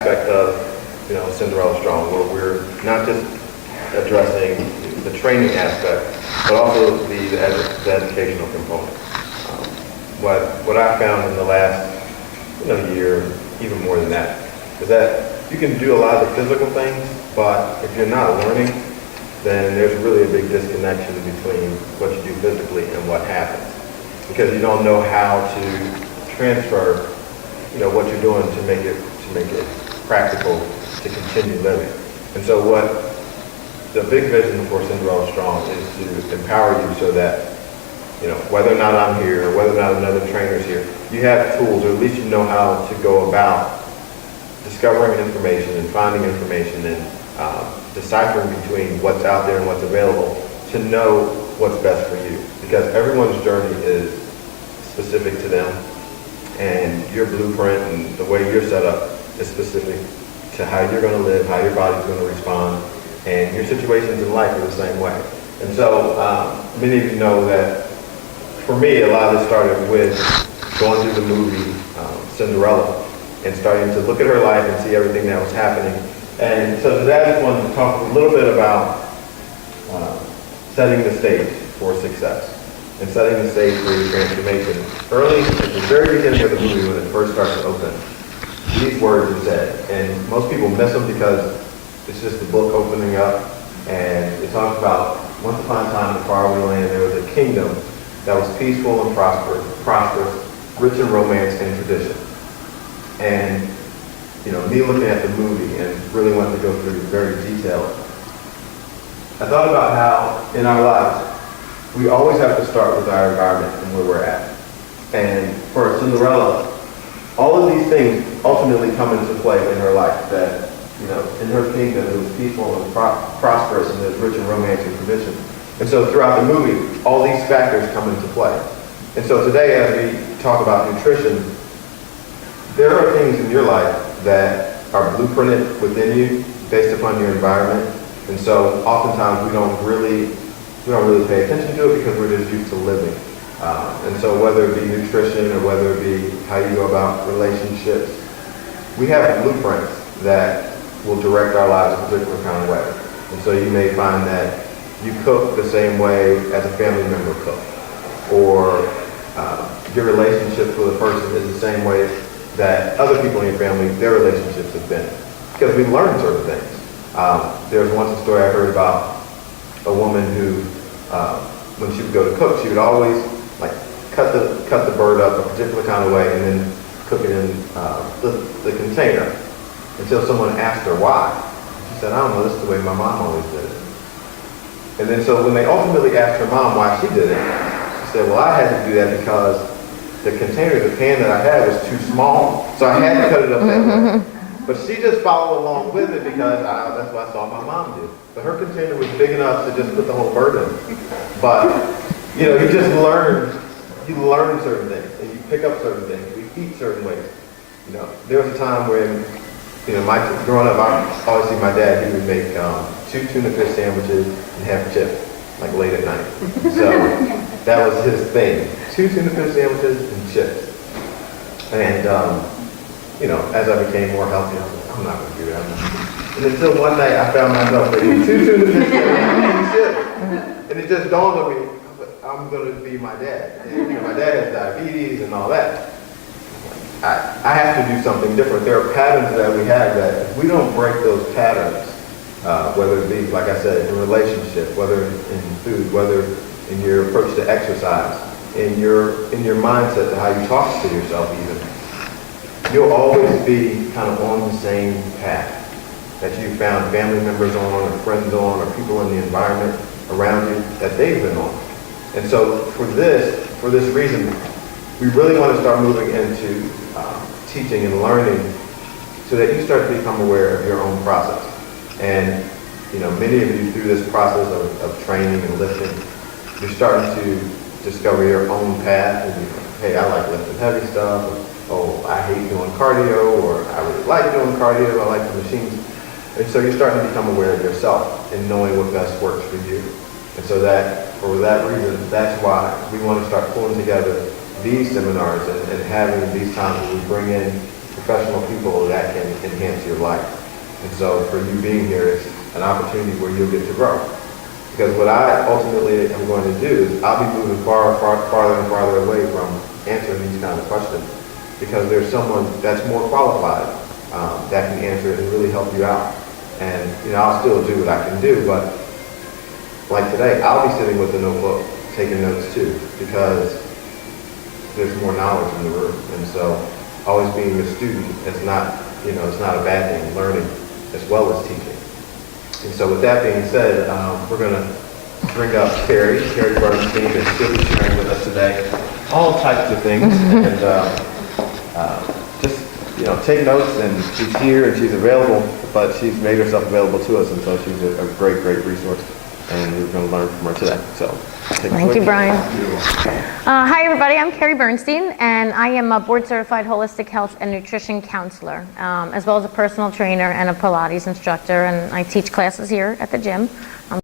aspect of, Cinderella Strong, where we're not just addressing the training aspect, but also the educational component. What I found in the last, year, even more than that, is that you can do a lot of the physical things, but if you're not learning, then there's really a big disconnection between what you do physically and what happens, because you don't know how to transfer, what you're doing to make it practical to continue living. And so what the big vision for Cinderella Strong is to empower you so that, whether or not I'm here, or whether or not another trainer's here, you have tools, or at least you know how to go about discovering information and finding information and deciphering between what's out there and what's available to know what's best for you. Because everyone's journey is specific to them, and your blueprint and the way you're set up is specific to how you're going to live, how your body's going to respond, and your situations in life are the same way. And so many of you know that for me, a lot of this started with going through the movie Cinderella and starting to look at her life and see everything that was happening. And so today I just wanted to talk a little bit about setting the stage for success and setting the stage for your transformation. Early, at the very beginning of the movie, when it first starts to open, these words are said, and most people miss them because it's just the book opening up, and it talks about once upon a time in a faraway land there was a kingdom that was peaceful and prosperous, rich in romance and tradition. And me looking at the movie and really wanting to go through very detailed, I thought about how in our lives we always have to start with our environment and where we're at. And for Cinderella, all of these things ultimately come into play in her life. That in her kingdom it was peaceful and prosperous, and it was rich in romance and tradition. And so throughout the movie, all these factors come into play. And so today, as we talk about nutrition, there are things in your life that are blueprinted within you based upon your environment. And so oftentimes we don't really pay attention to it because we're just used to living. And so whether it be nutrition or whether it be how you go about relationships, we have blueprints that will direct our lives a particular kind of way. And so you may find that you cook the same way as a family member cooks, or your relationships with a person is the same way that other people in your family, their relationships have been. Because we learn certain things. There was once a story I heard about a woman who, when she would go to cook, she would always cut the bird up a particular kind of way and then cook it in the container until someone asked her why. She said, I don't know, this is the way my mom always did it. And then so when they ultimately asked her mom why she did it, she said, well, I had to do that because the container, the pan that I had was too small, so I had to cut it up that way. But she just followed along with it because that's what I saw my mom do. But her container was big enough to just put the whole bird in. But, you just learn certain things, and you pick up certain things, we eat certain ways. There was a time when, growing up, I always see my dad, he would make 2 tuna fish sandwiches and have chips, late at night. So that was his thing, 2 tuna fish sandwiches and chips. And, as I became more healthy, I was like, I'm not going to do that. And until one night I found myself eating 2 tuna fish sandwiches and chips. And it just dawned on me, I'm going to be my dad. And, my dad has diabetes and all that. I have to do something different. There are patterns that we have that if we don't break those patterns, whether it be, like I said, in relationships, whether in food, whether in your approach to exercise, in your mindset to how you talk to yourself even, you'll always be kind of on the same path that you found family members on, or friends on, or people in the environment around you that they've been on. And so for this reason, we really want to start moving into teaching and learning so that you start to become aware of your own process. And, many of you through this process of training and lifting, you're starting to discover your own path. And hey, I like lifting heavy stuff. Or, I hate doing cardio, or I really like doing cardio. I like the machines. And so you're starting to become aware of yourself and knowing what best works for you. And so for that reason, that's why we want to start pulling together these seminars and having these times where we bring in professional people that can enhance your life. And so for you being here, it's an opportunity where you'll get to grow. Because what I ultimately am going to do is I'll be moving farther and farther away from answering these kind of questions, because there's someone that's more qualified that can answer it and really help you out. And I'll still do what I can do, but like today, I'll be sitting with a notebook taking notes too, because there's more knowledge in the room. And so always being a student is not, it's not a bad thing, learning as well as teaching. And so with that being said, we're going to bring up Keri Bernstein, and she'll be sharing with us today all types of things. And just, take notes, and she's here and she's available, but she's made herself available to us, and so she's a great resource. And we're going to learn from her today. So, thank you, Brian. Hi, everybody. I'm Keri Bernstein, and I am a board-certified holistic health and nutrition counselor, as well as a personal trainer and a Pilates instructor, and I teach classes here at the gym.